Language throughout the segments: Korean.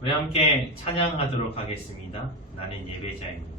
우리 함께 찬양하도록 하겠습니다. 나는 예배자입니다.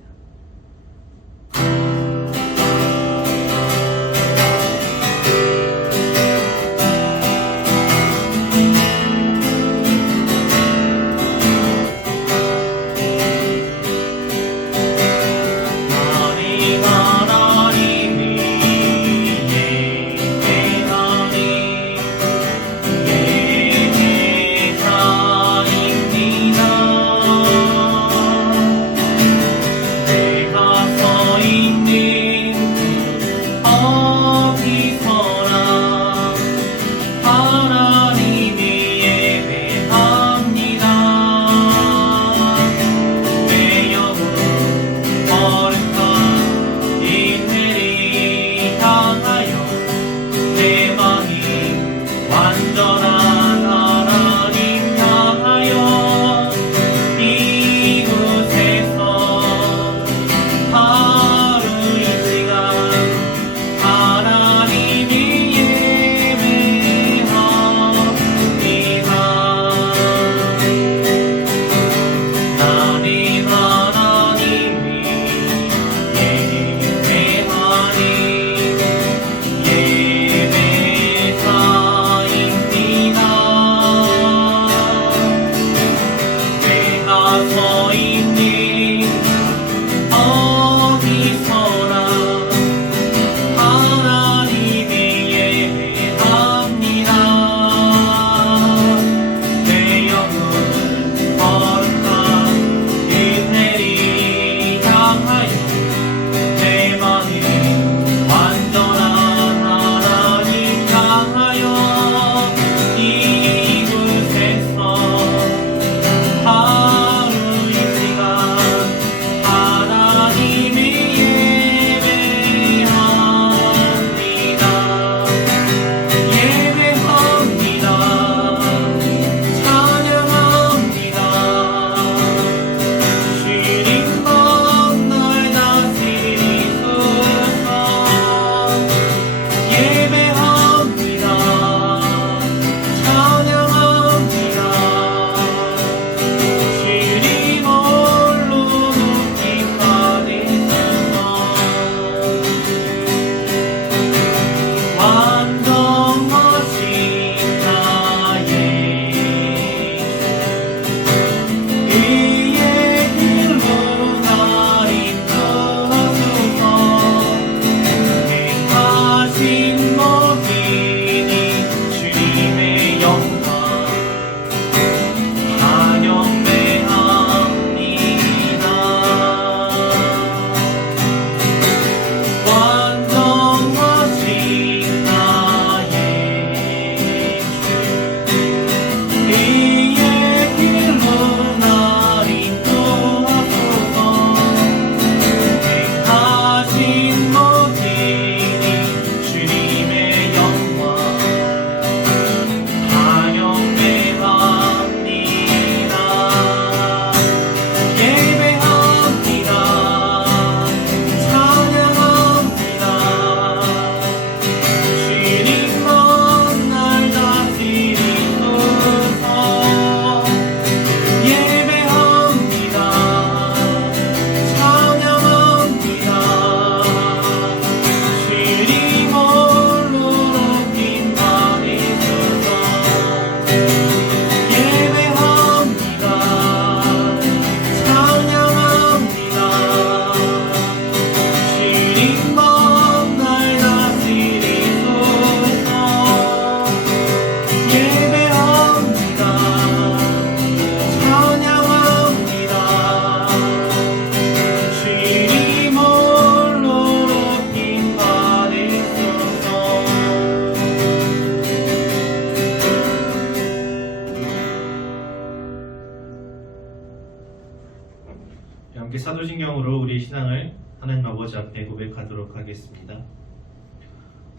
함께 사도신경으로 우리의 신앙을 하나님 아버지 앞에 고백하도록 하겠습니다.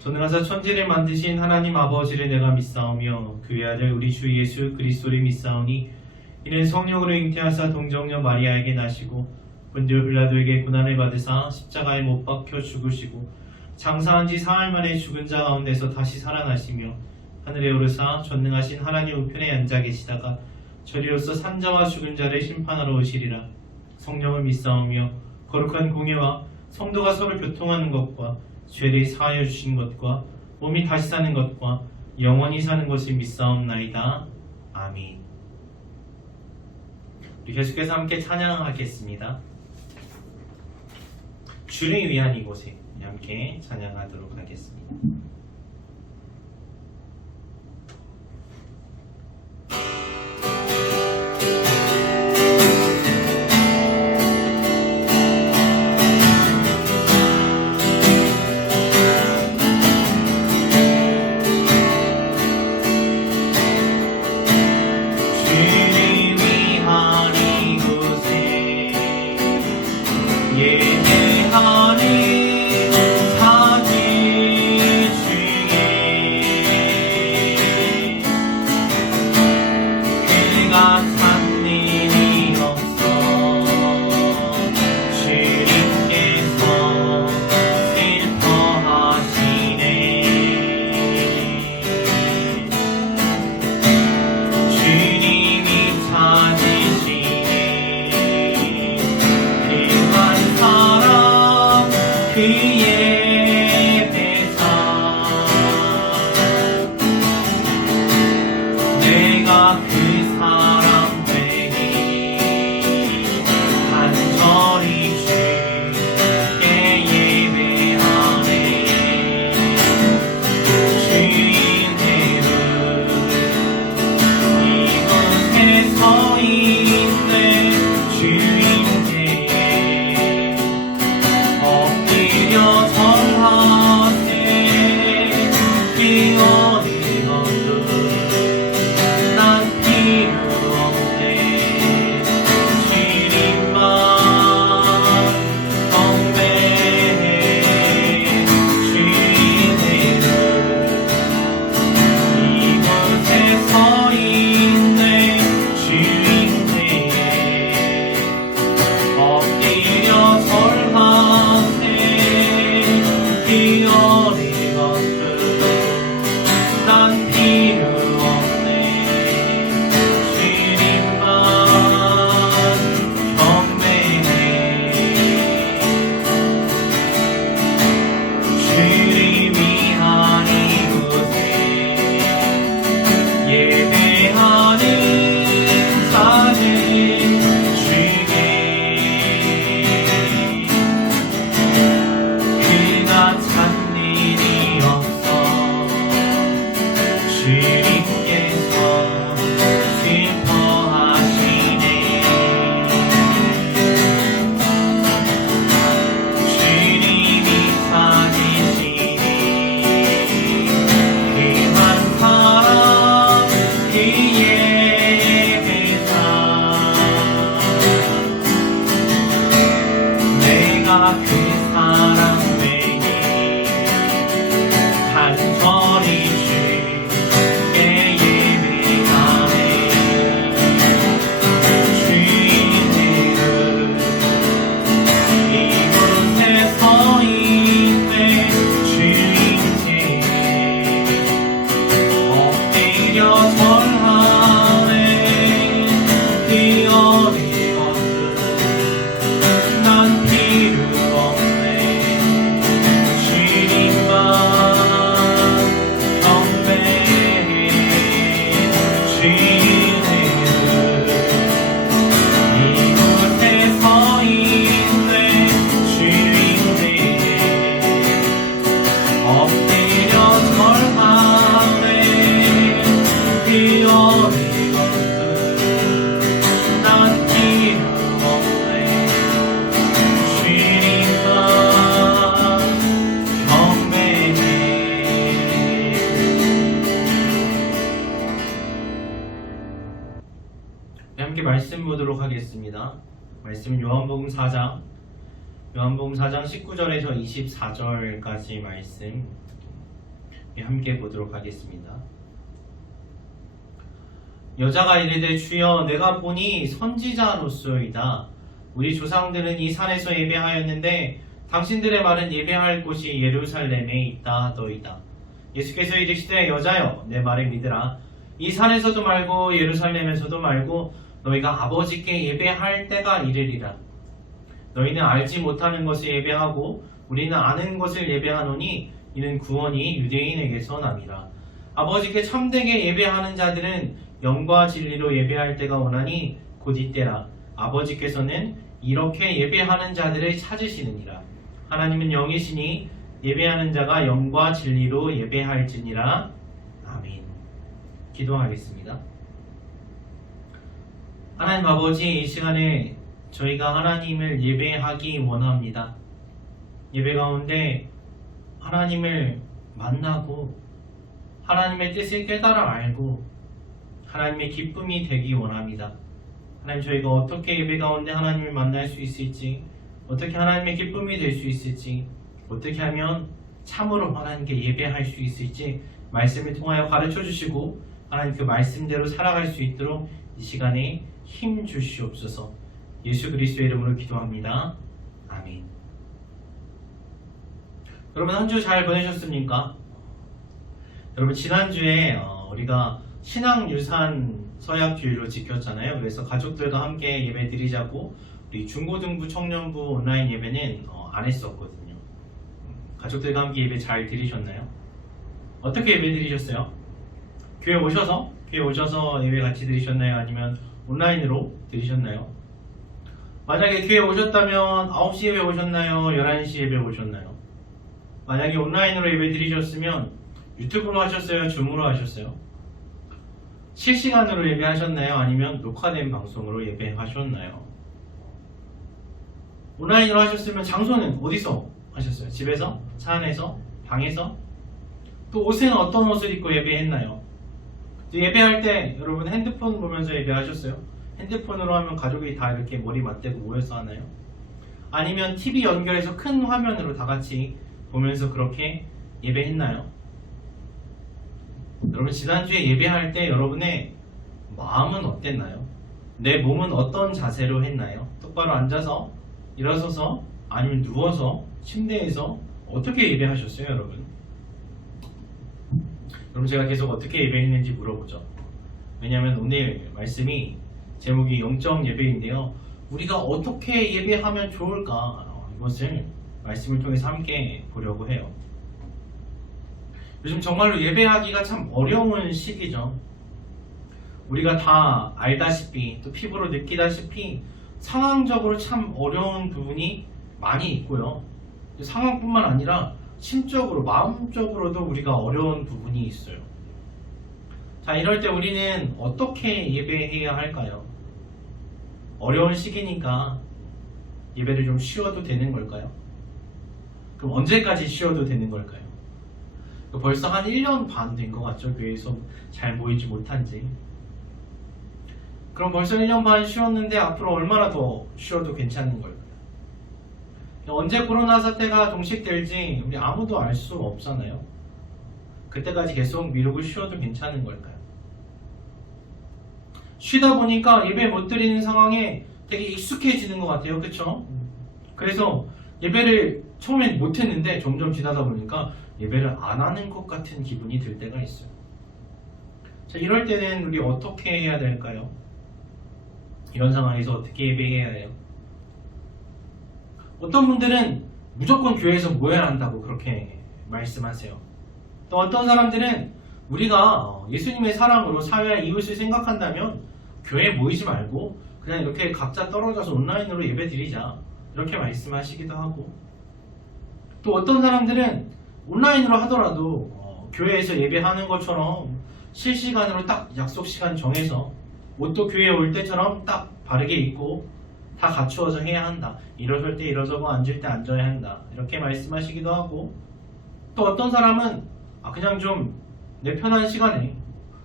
전능하사 천지를 만드신 하나님 아버지를 내가 믿사오며 그의 아들 우리 주 예수 그리스도를 믿사오니 이는 성령으로 잉태하사 동정녀 마리아에게 나시고 본디오 빌라도에게 고난을 받으사 십자가에 못 박혀 죽으시고 장사한 지 사흘 만에 죽은 자 가운데서 다시 살아나시며 하늘에 오르사 전능하신 하나님 우편에 앉아 계시다가 저리로서 산자와 죽은 자를 심판하러 오시리라. 성령을 믿사오며 거룩한 공예와 성도가 서로 교통하는 것과 죄를 사하여 주신 것과 몸이 다시 사는 것과 영원히 사는 것을 믿사옵나이다. 아멘. 우리 계속해서 함께 찬양하겠습니다. 주를 위한 이곳에 함께 찬양하도록 하겠습니다. 함께 말씀 보도록 하겠습니다. 말씀은 요한복음 4장 19절에서 24절까지 말씀 함께 보도록 하겠습니다. 여자가 이르되 주여 내가 보니 선지자로소이다. 우리 조상들은 이 산에서 예배하였는데 당신들의 말은 예배할 곳이 예루살렘에 있다 하더이다. 예수께서 이르시되 여자여 내 말을 믿으라. 이 산에서도 말고 예루살렘에서도 말고 너희가 아버지께 예배할 때가 이르리라. 너희는 알지 못하는 것을 예배하고 우리는 아는 것을 예배하노니 이는 구원이 유대인에게서 남이라. 아버지께 참되게 예배하는 자들은 영과 진리로 예배할 때가 오나니 곧 이때라. 아버지께서는 이렇게 예배하는 자들을 찾으시느니라. 하나님은 영이시니 예배하는 자가 영과 진리로 예배할지니라. 아멘. 기도하겠습니다. 하나님 아버지, 이 시간에 저희가 하나님을 예배하기 원합니다. 예배 가운데 하나님을 만나고 하나님의 뜻을 깨달아 알고 하나님의 기쁨이 되기 원합니다. 하나님, 저희가 어떻게 예배 가운데 하나님을 만날 수 있을지, 어떻게 하나님의 기쁨이 될 수 있을지, 어떻게 하면 참으로 하나님께 예배할 수 있을지 말씀을 통하여 가르쳐 주시고 하나님 그 말씀대로 살아갈 수 있도록 이 시간에 힘 주시옵소서. 예수 그리스도의 이름으로 기도합니다. 아멘. 여러분, 한 주 잘 보내셨습니까? 여러분, 지난주에 우리가 신앙유산 서약주일로 지켰잖아요. 그래서 가족들과 함께 예배 드리자고 우리 중고등부 청년부 온라인 예배는 안 했었거든요. 가족들과 함께 예배 잘 드리셨나요? 어떻게 예배 드리셨어요? 교회 오셔서 예배 같이 드리셨나요? 아니면 온라인으로 드리셨나요? 만약에 교회 오셨다면 9시 예배 오셨나요? 11시 예배 오셨나요? 만약에 온라인으로 예배 드리셨으면 유튜브로 하셨어요? 줌으로 하셨어요? 실시간으로 예배하셨나요? 아니면 녹화된 방송으로 예배하셨나요? 온라인으로 하셨으면 장소는 어디서 하셨어요? 집에서? 차 안에서? 방에서? 또 옷은 어떤 옷을 입고 예배했나요? 예배할 때 여러분 핸드폰 보면서 예배하셨어요? 핸드폰으로 하면 가족이 다 이렇게 머리 맞대고 모여서 하나요? 아니면 TV 연결해서 큰 화면으로 다 같이 보면서 그렇게 예배했나요? 여러분, 지난주에 예배할 때 여러분의 마음은 어땠나요? 내 몸은 어떤 자세로 했나요? 똑바로 앉아서, 일어서서, 아니면 누워서, 침대에서 어떻게 예배하셨어요, 여러분? 여러분, 제가 계속 어떻게 예배했는지 물어보죠. 왜냐하면 오늘 말씀이 제목이 영적 예배인데요. 우리가 어떻게 예배하면 좋을까? 이것을 말씀을 통해서 함께 보려고 해요. 요즘 정말로 예배하기가 참 어려운 시기죠. 우리가 다 알다시피 또 피부로 느끼다시피 상황적으로 참 어려운 부분이 많이 있고요. 상황뿐만 아니라 심적으로, 마음적으로도 우리가 어려운 부분이 있어요. 자, 이럴 때 우리는 어떻게 예배해야 할까요? 어려운 시기니까 예배를 좀 쉬어도 되는 걸까요? 그럼 언제까지 쉬어도 되는 걸까요? 벌써 한 1년 반 된 것 같죠? 교회에서 잘 모이지 못한 지. 그럼 벌써 1년 반 쉬었는데 앞으로 얼마나 더 쉬어도 괜찮은 걸까요? 언제 코로나 사태가 종식될지 우리 아무도 알 수 없잖아요. 그때까지 계속 미루고 쉬어도 괜찮은 걸까요? 쉬다 보니까 예배 못 드리는 상황에 되게 익숙해지는 것 같아요. 그쵸? 그래서 예배를 처음엔 못했는데 점점 지나다 보니까 예배를 안 하는 것 같은 기분이 들 때가 있어요. 자, 이럴 때는 우리 어떻게 해야 될까요? 이런 상황에서 어떻게 예배해야 해요? 어떤 분들은 무조건 교회에서 모여야 한다고 그렇게 말씀하세요. 또 어떤 사람들은 우리가 예수님의 사랑으로 사회와 이웃을 생각한다면 교회에 모이지 말고 그냥 이렇게 각자 떨어져서 온라인으로 예배 드리자, 이렇게 말씀하시기도 하고, 또 어떤 사람들은 온라인으로 하더라도 교회에서 예배하는 것처럼 실시간으로 딱 약속 시간 정해서 옷도 교회에 올 때처럼 딱 바르게 입고 다 갖추어서 해야 한다. 일어설 때 일어서고 앉을 때 앉아야 한다. 이렇게 말씀하시기도 하고, 또 어떤 사람은 그냥 좀 내 편한 시간에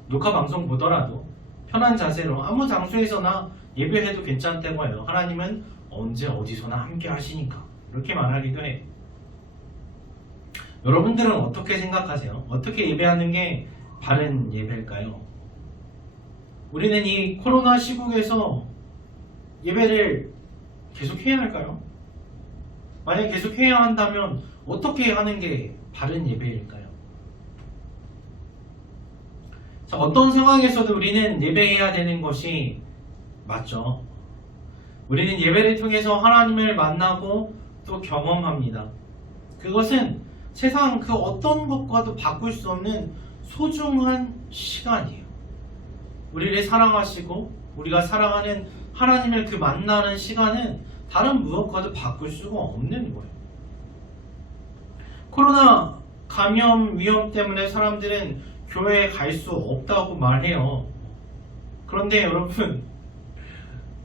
녹화 방송 보더라도 편한 자세로 아무 장소에서나 예배해도 괜찮다고 해요. 하나님은 언제 어디서나 함께 하시니까, 이렇게 말하기도 해요. 여러분들은 어떻게 생각하세요? 어떻게 예배하는 게 바른 예배일까요? 우리는 이 코로나 시국에서 예배를 계속 해야 할까요? 만약에 계속 해야 한다면 어떻게 하는 게 바른 예배일까요? 자, 어떤 상황에서도 우리는 예배해야 되는 것이 맞죠. 우리는 예배를 통해서 하나님을 만나고 또 경험합니다. 그것은 세상 그 어떤 것과도 바꿀 수 없는 소중한 시간이에요. 우리를 사랑하시고 우리가 사랑하는 하나님을 그 만나는 시간은 다른 무엇과도 바꿀 수가 없는 거예요. 코로나 감염 위험 때문에 사람들은 교회에 갈 수 없다고 말해요. 그런데 여러분,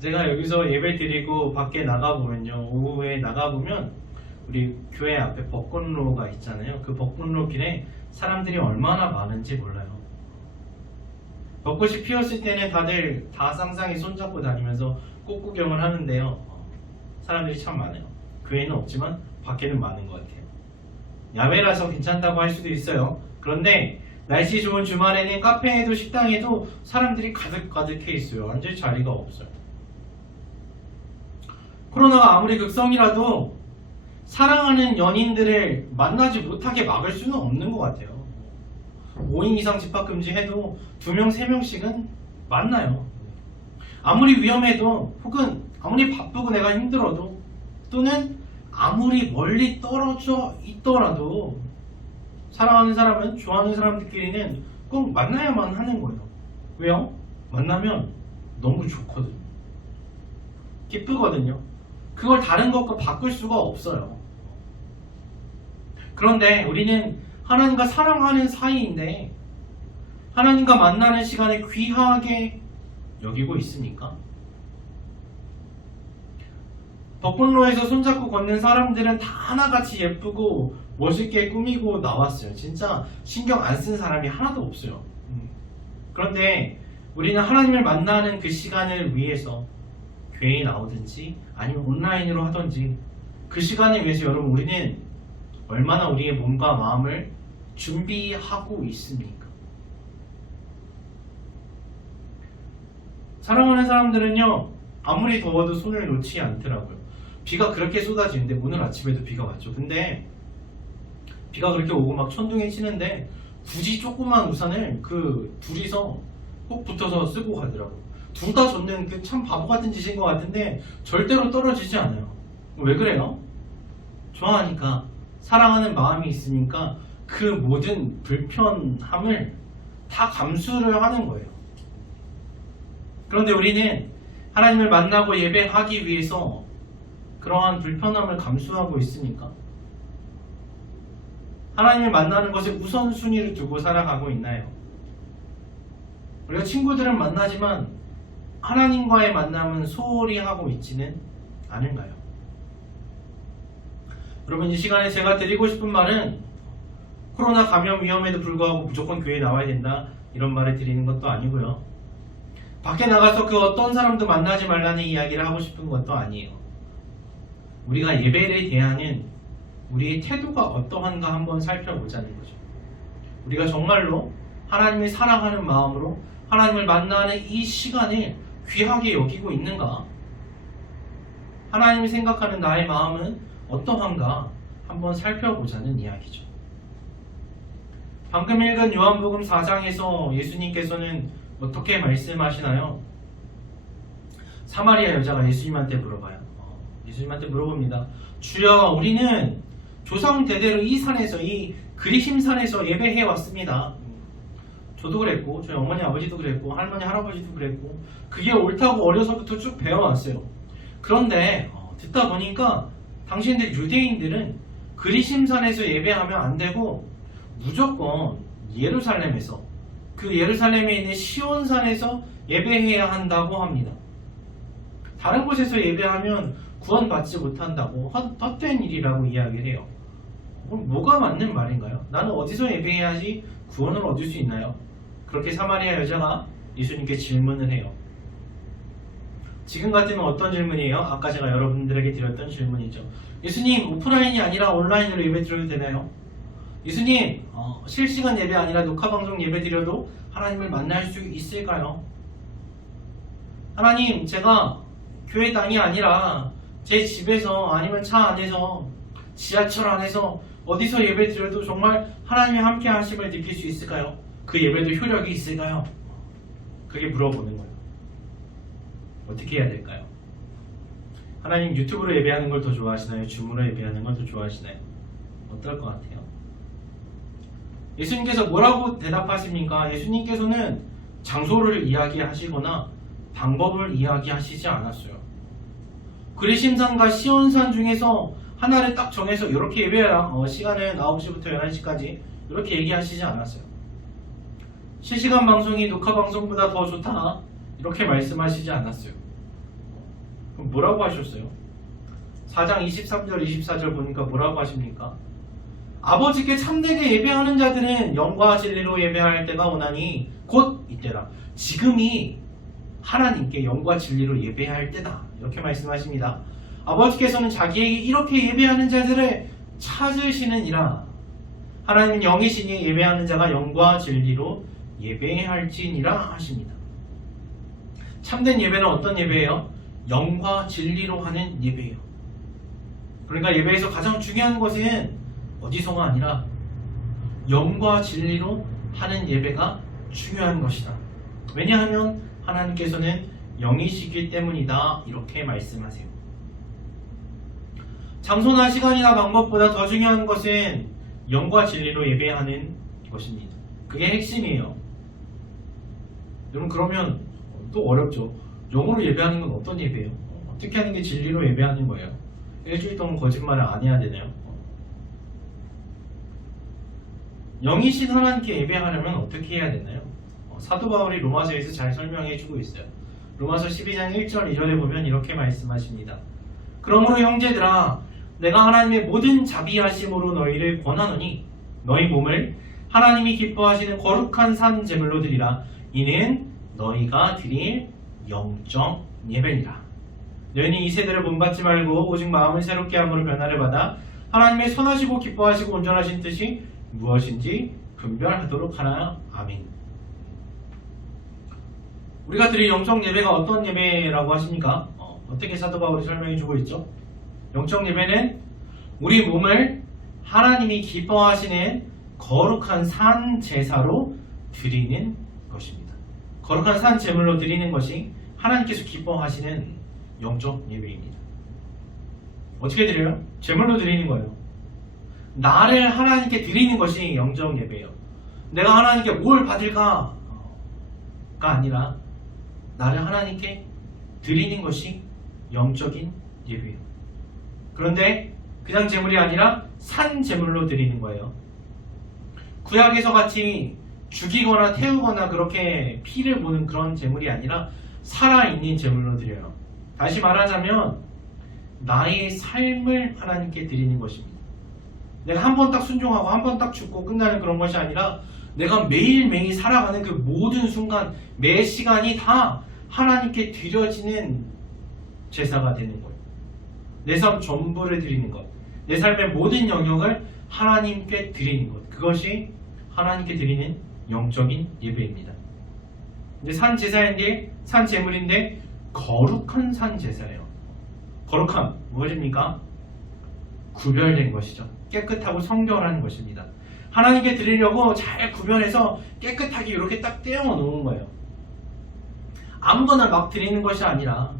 제가 여기서 예배 드리고 밖에 나가보면요, 오후에 나가보면 우리 교회 앞에 벚꽃로가 있잖아요. 그 벚꽃로 길에 사람들이 얼마나 많은지 몰라요. 벚꽃이 피었을 때는 다들 다 쌍쌍이 손잡고 다니면서 꽃 구경을 하는데요. 사람들이 참 많아요. 교회는 없지만 밖에는 많은 것 같아요. 야외라서 괜찮다고 할 수도 있어요. 그런데 날씨 좋은 주말에는 카페에도 식당에도 사람들이 가득가득해 있어요. 앉을 자리가 없어요. 코로나가 아무리 극성이라도 사랑하는 연인들을 만나지 못하게 막을 수는 없는 것 같아요. 5인 이상 집합금지 해도 2명, 3명씩은 만나요. 아무리 위험해도, 혹은 아무리 바쁘고 내가 힘들어도, 또는 아무리 멀리 떨어져 있더라도 사랑하는 사람은, 좋아하는 사람들끼리는 꼭 만나야만 하는 거예요. 왜요? 만나면 너무 좋거든요. 기쁘거든요. 그걸 다른 것과 바꿀 수가 없어요. 그런데 우리는 하나님과 사랑하는 사이인데 하나님과 만나는 시간을 귀하게 여기고 있습니까? 벚꽃로에서 손잡고 걷는 사람들은 다 하나같이 예쁘고 멋있게 꾸미고 나왔어요. 진짜 신경 안 쓴 사람이 하나도 없어요. 그런데 우리는 하나님을 만나는 그 시간을 위해서 교회에 나오든지 아니면 온라인으로 하든지 그 시간을 위해서 여러분, 우리는 얼마나 우리의 몸과 마음을 준비하고 있습니까? 사랑하는 사람들은요, 아무리 더워도 손을 놓지 않더라고요. 비가 그렇게 쏟아지는데, 오늘 아침에도 비가 왔죠. 근데 비가 그렇게 오고 막 천둥이 치는데 굳이 조그만 우산을 그 둘이서 꼭 붙어서 쓰고 가더라고요. 둘 다 젖는 그 참 바보 같은 짓인 것 같은데 절대로 떨어지지 않아요. 왜 그래요? 좋아하니까, 사랑하는 마음이 있으니까 그 모든 불편함을 다 감수를 하는 거예요. 그런데 우리는 하나님을 만나고 예배하기 위해서 그러한 불편함을 감수하고 있습니까? 하나님을 만나는 것에 우선순위를 두고 살아가고 있나요? 우리가 친구들은 만나지만 하나님과의 만남은 소홀히 하고 있지는 않은가요? 여러분, 이 시간에 제가 드리고 싶은 말은 코로나 감염 위험에도 불구하고 무조건 교회에 나와야 된다, 이런 말을 드리는 것도 아니고요. 밖에 나가서 그 어떤 사람도 만나지 말라는 이야기를 하고 싶은 것도 아니에요. 우리가 예배를 대하는 우리의 태도가 어떠한가 한번 살펴보자는 거죠. 우리가 정말로 하나님을 사랑하는 마음으로 하나님을 만나는 이 시간을 귀하게 여기고 있는가? 하나님이 생각하는 나의 마음은 어떠한가 한번 살펴보자는 이야기죠. 방금 읽은 요한복음 4장에서 예수님께서는 어떻게 말씀하시나요? 사마리아 여자가 예수님한테 물어봐요. 예수님한테 물어봅니다. 주여, 우리는 조상 대대로 이 산에서, 이 그리심산에서 예배해 왔습니다. 저도 그랬고, 저희 어머니 아버지도 그랬고, 할머니 할아버지도 그랬고, 그게 옳다고 어려서부터 쭉 배워왔어요. 그런데 듣다 보니까 당신들 유대인들은 그리심산에서 예배하면 안 되고 무조건 예루살렘에서, 그 예루살렘에 있는 시온산에서 예배해야 한다고 합니다. 다른 곳에서 예배하면 구원받지 못한다고, 헛된 일이라고 이야기를 해요. 뭐가 맞는 말인가요? 나는 어디서 예배해야지 구원을 얻을 수 있나요? 그렇게 사마리아 여자가 예수님께 질문을 해요. 지금 같으면 어떤 질문이에요? 아까 제가 여러분들에게 드렸던 질문이죠. 예수님, 오프라인이 아니라 온라인으로 예배 드려도 되나요? 예수님, 실시간 예배 아니라 녹화방송 예배 드려도 하나님을 만날 수 있을까요? 하나님, 제가 교회 땅이 아니라 제 집에서, 아니면 차 안에서, 지하철 안에서 어디서 예배 드려도 정말 하나님의 함께 하심을 느낄 수 있을까요? 그 예배도 효력이 있을까요? 그게 물어보는 거예요. 어떻게 해야 될까요? 하나님 유튜브로 예배하는 걸 더 좋아하시나요? 줌으로 예배하는 걸 더 좋아하시나요? 어떨 것 같아요? 예수님께서 뭐라고 대답하십니까? 예수님께서는 장소를 이야기하시거나 방법을 이야기하시지 않았어요. 그리심산과 시온산 중에서 하나를 딱 정해서 이렇게 예배해라. 시간은 9시부터 11시까지 이렇게 얘기하시지 않았어요. 실시간 방송이 녹화 방송보다 더 좋다. 이렇게 말씀하시지 않았어요. 그럼 뭐라고 하셨어요? 4장 23절 24절 보니까 뭐라고 하십니까? 아버지께 참되게 예배하는 자들은 영과 진리로 예배할 때가 오나니 곧 이때라. 지금이 하나님께 영과 진리로 예배할 때다. 이렇게 말씀하십니다. 아버지께서는 자기에게 이렇게 예배하는 자들을 찾으시느니라. 하나님은 영이시니 예배하는 자가 영과 진리로 예배할지니라 하십니다. 참된 예배는 어떤 예배예요? 영과 진리로 하는 예배예요. 그러니까 예배에서 가장 중요한 것은 어디서가 아니라 영과 진리로 하는 예배가 중요한 것이다. 왜냐하면 하나님께서는 영이시기 때문이다. 이렇게 말씀하세요. 장소나 시간이나 방법보다 더 중요한 것은 영과 진리로 예배하는 것입니다. 그게 핵심이에요. 여러분 그러면 또 어렵죠. 영으로 예배하는 건 어떤 예배예요? 어떻게 하는 게 진리로 예배하는 거예요? 일주일 동안 거짓말을 안 해야 되나요? 영이신 하나님께 예배하려면 어떻게 해야 되나요? 사도 바울이 로마서에서 잘 설명해 주고 있어요. 로마서 12장 1절 2절에 보면 이렇게 말씀하십니다. 그러므로 형제들아 내가 하나님의 모든 자비하심으로 너희를 권하노니 너희 몸을 하나님이 기뻐하시는 거룩한 산 제물로 드리라. 이는 너희가 드릴 영적 예배니라. 너희는 이 세대를 본받지 말고 오직 마음을 새롭게 함으로 변화를 받아 하나님의 선하시고 기뻐하시고 온전하신 뜻이 무엇인지 분별하도록 하나. 아멘. 우리가 드릴 영적 예배가 어떤 예배라고 하십니까? 어떻게 사도 바울이 설명해 주고 있죠? 영적 예배는 우리 몸을 하나님이 기뻐하시는 거룩한 산 제사로 드리는 것입니다. 거룩한 산 제물로 드리는 것이 하나님께서 기뻐하시는 영적 예배입니다. 어떻게 드려요? 제물로 드리는 거예요. 나를 하나님께 드리는 것이 영적 예배예요. 내가 하나님께 뭘 받을까가 아니라 나를 하나님께 드리는 것이 영적인 예배예요. 그런데 그냥 제물이 아니라 산 제물로 드리는 거예요. 구약에서 같이 죽이거나 태우거나 그렇게 피를 보는 그런 제물이 아니라 살아있는 제물로 드려요. 다시 말하자면 나의 삶을 하나님께 드리는 것입니다. 내가 한 번 딱 순종하고 한 번 딱 죽고 끝나는 그런 것이 아니라 내가 매일매일 살아가는 그 모든 순간 매 시간이 다 하나님께 드려지는 제사가 되는 거예요. 내 삶 전부를 드리는 것, 내 삶의 모든 영역을 하나님께 드리는 것, 그것이 하나님께 드리는 영적인 예배입니다. 근데 산 제사인데, 산 제물인데 거룩한 산 제사예요. 거룩함 무엇입니까? 구별된 것이죠. 깨끗하고 성결한 것입니다. 하나님께 드리려고 잘 구별해서 깨끗하게 이렇게 딱 떼어 놓은 거예요. 아무거나 막 드리는 것이 아니라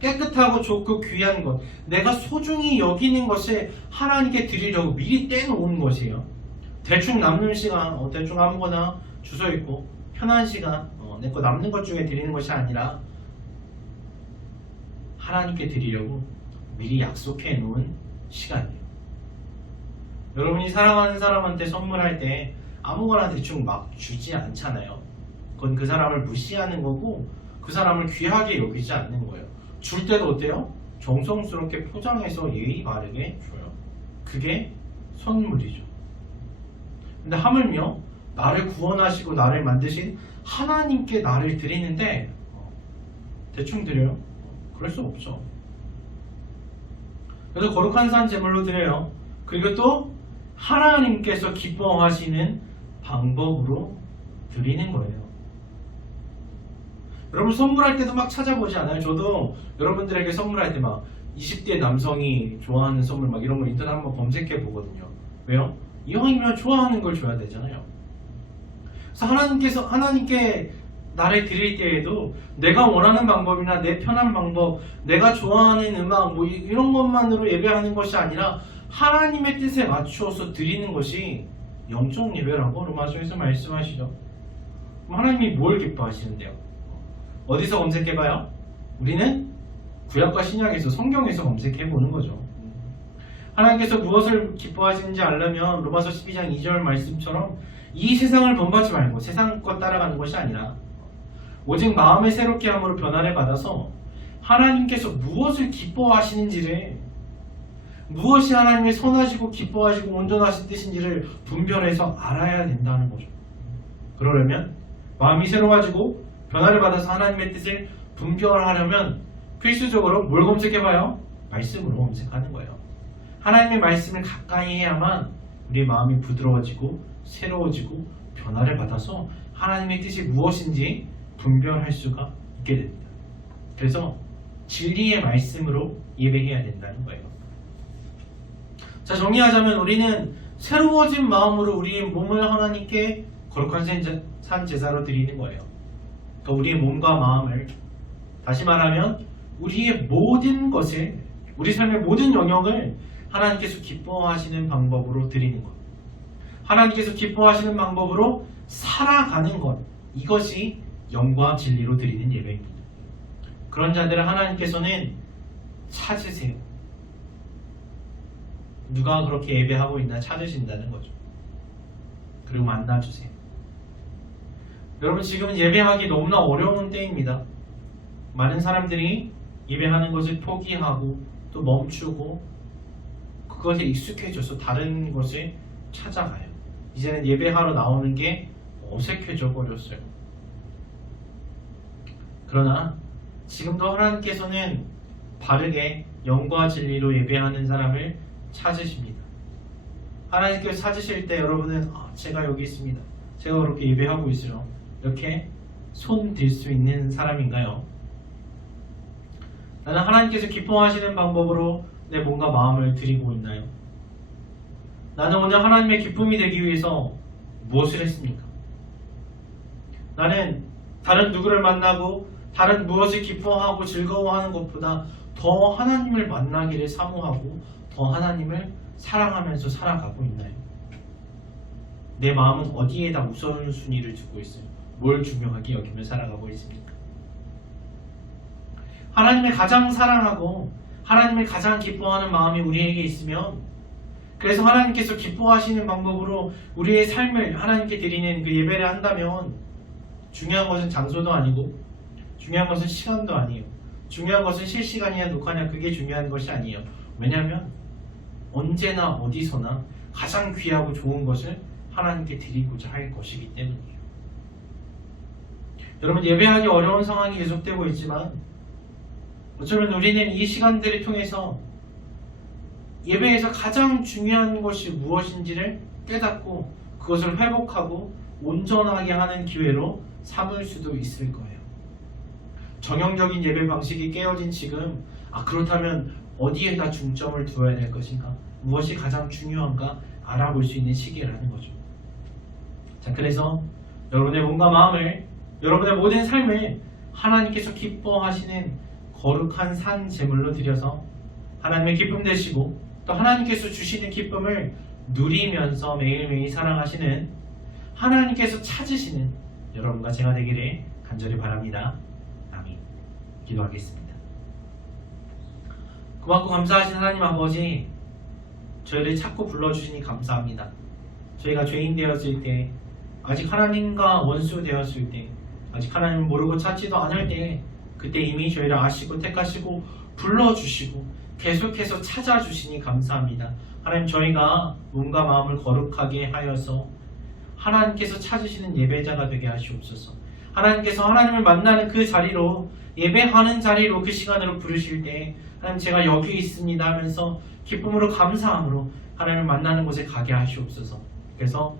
깨끗하고 좋고 귀한 것, 내가 소중히 여기는 것을 하나님께 드리려고 미리 떼놓은 것이에요. 대충 남는 시간, 대충 아무거나 주워 있고 편한 시간, 내 거 남는 것 중에 드리는 것이 아니라 하나님께 드리려고 미리 약속해 놓은 시간이에요. 여러분이 사랑하는 사람한테 선물할 때 아무거나 대충 막 주지 않잖아요. 그건 그 사람을 무시하는 거고 그 사람을 귀하게 여기지 않는 거예요. 줄 때도 어때요? 정성스럽게 포장해서 예의 바르게 줘요. 그게 선물이죠. 근데 하물며 나를 구원하시고 나를 만드신 하나님께 나를 드리는데 대충 드려요? 그럴 수 없죠. 그래서 거룩한 산 제물로 드려요. 그리고 또 하나님께서 기뻐하시는 방법으로 드리는 거예요. 여러분 선물할 때도 막 찾아보지 않아요? 저도 여러분들에게 선물할 때 막 20대 남성이 좋아하는 선물 막 이런 거 인터넷 한번 검색해 보거든요. 왜요? 이왕이면 좋아하는 걸 줘야 되잖아요. 그래서 하나님께 나를 드릴 때에도 내가 원하는 방법이나 내 편한 방법, 내가 좋아하는 음악 뭐 이런 것만으로 예배하는 것이 아니라 하나님의 뜻에 맞추어서 드리는 것이 영적 예배라고 로마서에서 말씀하시죠. 그럼 하나님이 뭘 기뻐하시는데요? 어디서 검색해봐요? 우리는 구약과 신약에서 성경에서 검색해보는 거죠. 하나님께서 무엇을 기뻐하시는지 알려면 로마서 12장 2절 말씀처럼 이 세상을 본받지 말고 세상 것 따라가는 것이 아니라 오직 마음의 새롭게 함으로 변화를 받아서 하나님께서 무엇을 기뻐하시는지를, 무엇이 하나님의 선하시고 기뻐하시고 온전하신 뜻인지를 분별해서 알아야 된다는 거죠. 그러려면 마음이 새로워지고 변화를 받아서 하나님의 뜻을 분별하려면 필수적으로 뭘 검색해봐요? 말씀으로 검색하는 거예요. 하나님의 말씀을 가까이 해야만 우리의 마음이 부드러워지고 새로워지고 변화를 받아서 하나님의 뜻이 무엇인지 분별할 수가 있게 됩니다. 그래서 진리의 말씀으로 예배해야 된다는 거예요. 자, 정리하자면 우리는 새로워진 마음으로 우리의 몸을 하나님께 거룩한 산 제사로 드리는 거예요. 그러니까 우리의 몸과 마음을, 다시 말하면 우리의 모든 것을, 우리 삶의 모든 영역을 하나님께서 기뻐하시는 방법으로 드리는 것, 하나님께서 기뻐하시는 방법으로 살아가는 것, 이것이 영과 진리로 드리는 예배입니다. 그런 자들을 하나님께서는 찾으세요. 누가 그렇게 예배하고 있나 찾으신다는 거죠. 그리고 만나주세요. 여러분, 지금은 예배하기 너무나 어려운 때입니다. 많은 사람들이 예배하는 것을 포기하고 또 멈추고 그것에 익숙해져서 다른 것을 찾아가요. 이제는 예배하러 나오는 게 어색해져 버렸어요. 그러나 지금도 하나님께서는 바르게 영과 진리로 예배하는 사람을 찾으십니다. 하나님께서 찾으실 때 여러분은 제가 여기 있습니다, 제가 그렇게 예배하고 있어요, 이렇게 손 들 수 있는 사람인가요? 나는 하나님께서 기뻐하시는 방법으로 내 몸과 마음을 드리고 있나요? 나는 오늘 하나님의 기쁨이 되기 위해서 무엇을 했습니까? 나는 다른 누구를 만나고 다른 무엇을 기뻐하고 즐거워하는 것보다 더 하나님을 만나기를 사모하고 더 하나님을 사랑하면서 살아가고 있나요? 내 마음은 어디에다 우선순위를 두고 있어요? 뭘 중요하게 여기며 살아가고 있습니까? 하나님을 가장 사랑하고 하나님을 가장 기뻐하는 마음이 우리에게 있으면, 그래서 하나님께서 기뻐하시는 방법으로 우리의 삶을 하나님께 드리는 그 예배를 한다면, 중요한 것은 장소도 아니고 중요한 것은 시간도 아니에요. 중요한 것은 실시간이냐 녹화냐, 그게 중요한 것이 아니에요. 왜냐하면 언제나 어디서나 가장 귀하고 좋은 것을 하나님께 드리고자 할 것이기 때문이에요. 여러분, 예배하기 어려운 상황이 계속되고 있지만 어쩌면 우리는 이 시간들을 통해서 예배에서 가장 중요한 것이 무엇인지를 깨닫고 그것을 회복하고 온전하게 하는 기회로 삼을 수도 있을 거예요. 정형적인 예배 방식이 깨어진 지금, 그렇다면 어디에다 중점을 두어야 될 것인가, 무엇이 가장 중요한가 알아볼 수 있는 시기라는 거죠. 자, 그래서 여러분의 몸과 마음을, 여러분의 모든 삶을 하나님께서 기뻐하시는 거룩한 산 제물로 드려서 하나님의 기쁨 되시고 또 하나님께서 주시는 기쁨을 누리면서 매일매일 사랑하시는, 하나님께서 찾으시는 여러분과 제가 되기를 간절히 바랍니다. 아멘. 기도하겠습니다. 고맙고 감사하신 하나님 아버지, 저희를 찾고 불러주시니 감사합니다. 저희가 죄인 되었을 때, 아직 하나님과 원수 되었을 때, 아직 하나님을 모르고 찾지도 않을 때, 그때 이미 저희를 아시고 택하시고 불러주시고 계속해서 찾아주시니 감사합니다. 하나님, 저희가 몸과 마음을 거룩하게 하여서 하나님께서 찾으시는 예배자가 되게 하시옵소서. 하나님께서 하나님을 만나는 그 자리로, 예배하는 자리로, 그 시간으로 부르실 때 하나님, 제가 여기 있습니다 하면서 기쁨으로 감사함으로 하나님을 만나는 곳에 가게 하시옵소서. 그래서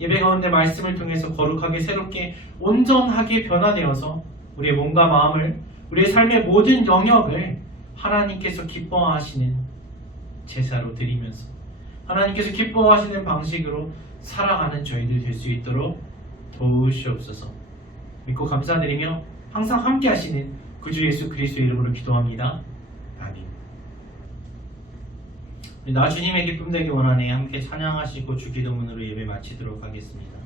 예배 가운데 말씀을 통해서 거룩하게 새롭게 온전하게 변화되어서 우리의 몸과 마음을, 우리의 삶의 모든 영역을 하나님께서 기뻐하시는 제사로 드리면서 하나님께서 기뻐하시는 방식으로 살아가는 저희들 될 수 있도록 도우시옵소서. 믿고 감사드리며 항상 함께 하시는 구주 예수 그리스도의 이름으로 기도합니다. 아멘. 나 주님의 기쁨 되기 원하네. 함께 찬양하시고 주기도문으로 예배 마치도록 하겠습니다.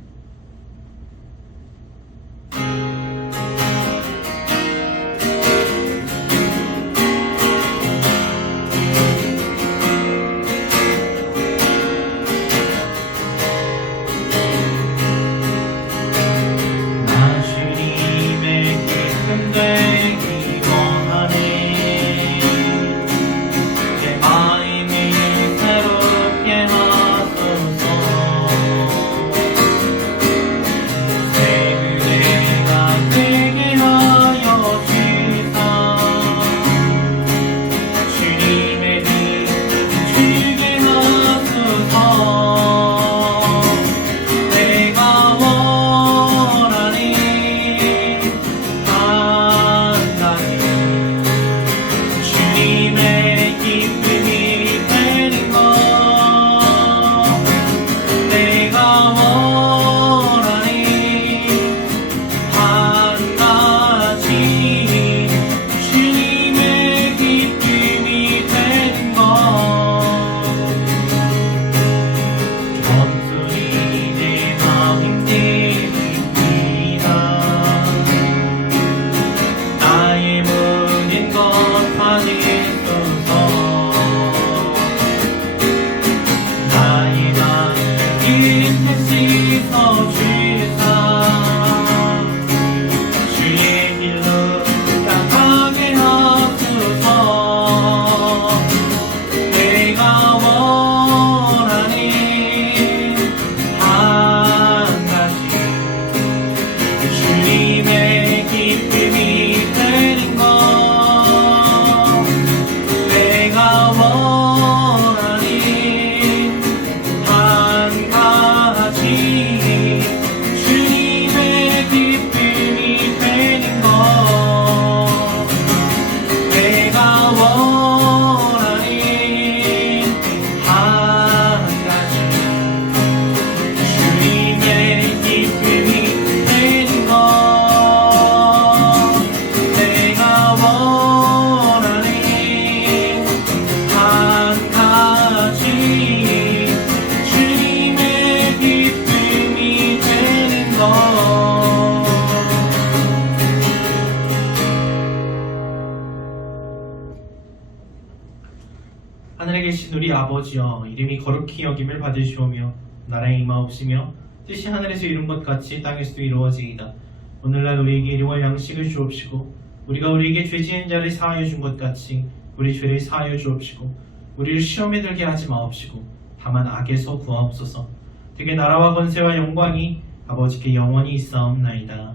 하늘에 계신 우리 아버지여, 이름이 거룩히 여김을 받으시오며 나라의 임하옵시며 뜻이 하늘에서 이룬 것 같이 땅에서도 이루어지이다. 오늘날 우리에게 일용할 양식을 주옵시고 우리가 우리에게 죄 지은 자를 사하여 준 것 같이 우리 죄를 사하여 주옵시고 우리를 시험에 들게 하지 마옵시고 다만 악에서 구하옵소서. 되게 나라와 권세와 영광이 아버지께 영원히 있사옵나이다.